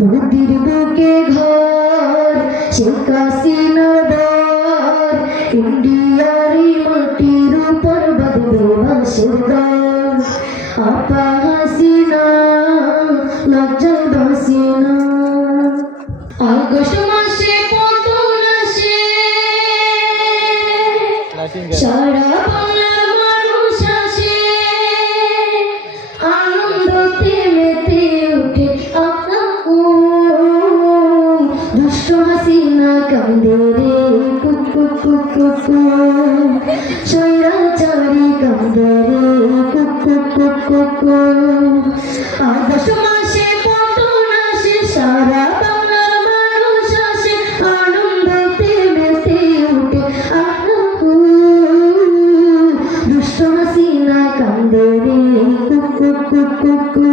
মোদির বুকে ঘর শেখ হাসিনাদার ইন্ডিয়ারি মাটির উপর বাঁধবে বাঁশের দল আপা দুষ্ট হাসিনা কান্দে রে কুকু কুকু কু স্বৈরাচারী কান্দে রে কুকু কুকু আগস্ট মাসে পতন আসে, সারা বাংলার মানুষ আসে, আনন্দতে মেতে উঠে হাসিনা কান্দে রে কুকু কু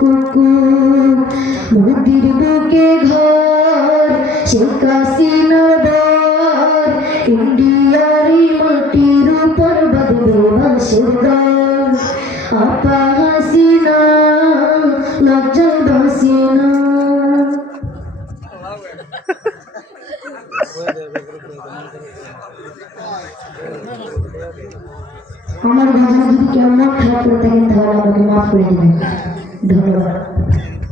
কুকু কুকু কু মোদির বুকে ঘর শেখ হাসিনাদার ইন্ডিয়ারি মাটির উপর বাঁধবে বাঁশের দল আপা হাসিনা, লজ্জায় আমার ভাষা যদি কেমন খারাপ করে থাকেন তাহলে আমাকে মাফ করে দেবেন। được